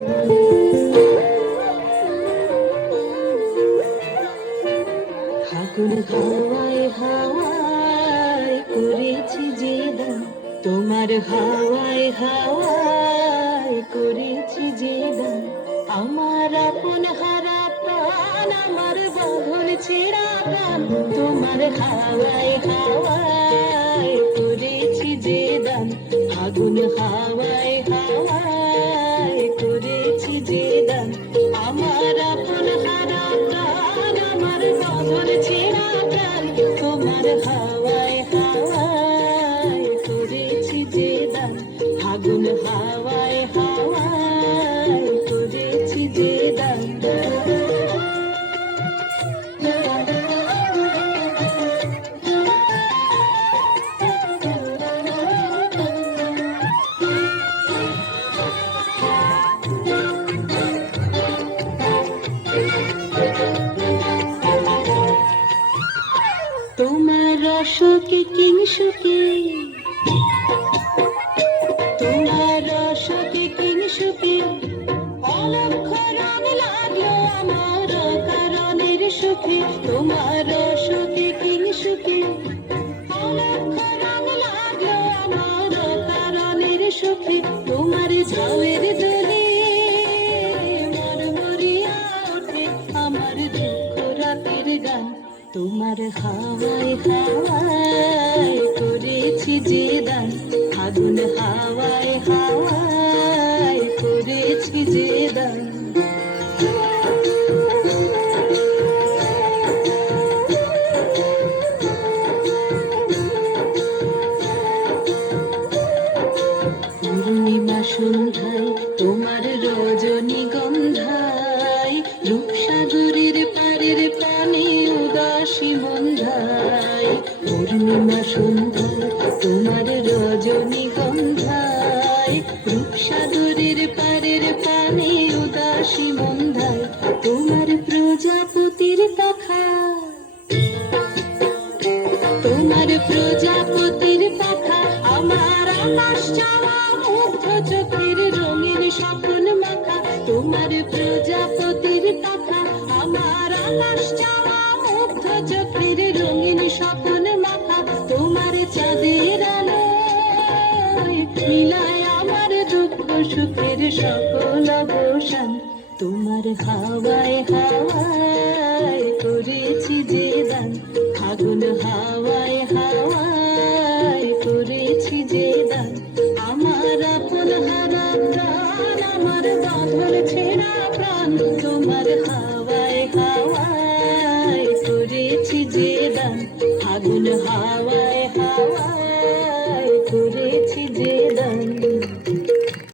ফাগুন হাওয়ায় হাওয়ায় করেছি যে দান, তোমার হাওয়ায় হাওয়ায় করেছি যে দান। আমার আপন হারা প্রাণ, আমার বাঁধন ছেঁড়া প্রাণ, তোমার হাওয়ায় হাওয়ায় করেছি যে দান। ফাগুন হাওয়ায় হাওয়ায় করেছি যে দান। আমার আপন হারা প্রাণ, আমার বাঁধন ছেঁড়া প্রাণ, তোমার হাওয়ায় হাওয়ায় করেছি যে দান। ফাগুন হাওয়ায় হাওয়ায় করেছি যে দান। তোমার রসকে কিংসুকে, তোমার রসকে কিংসুকে, অলক্ষ রং লাগলো আমার কারণের সুখে। তোমার রসকে কিংসুকে, অলক্ষ রং লাগলো আমার কারণের সুখে। তোমার ঝাউয়ের দোলে মরমরিয়া ওঠে আমার দুঃখ রাতের গান। তোমার হাওয়ায় হাওয়ায় করেছি যে দান। ফাগুন হাওয়ায় হাওয়ায় করেছি যে দান। পূর্ণিমা সন্ধ্যায় তোমার রজনীগন্ধায়, রূপসাগরের পাড়ের পানে উদাসী মন্ধায়। পূর্ণিমা সন্ধ্যায় তোমার রজনীগন্ধায়, রূপসাগরের পাড়ের পানে উদাসী মন্ধায়। তোমার প্রজাপতির পাখা, তোমার প্রজাপতির পাখা, আমার আকাশ চাওয়া মুগ্ধ চোখের রঙের স্বপ্ন মাখা। তোমার প্রজাপতির পাখা, আমার আকাশ চাওয়া মুগ্ধ চোখের রঙিন স্বপ্ন মাখা। তোমার চাঁদের আলো মিলায় আমার দুঃখ সুখের সকল অবসান। তোমার হাওয়ায় হাওয়ায় করেছি যে দান। ফাগুন হাওয়ায় হাওয়ায় করেছি যে দান। আমার আপন হারা প্রাণ, আমার বাঁধন ছেঁড়া প্রাণ, তোমার হাওয়ায় হাওয়ায় করেছি যে দান। ফাগুন হাওয়ায় হাওয়ায় করেছি যে দান।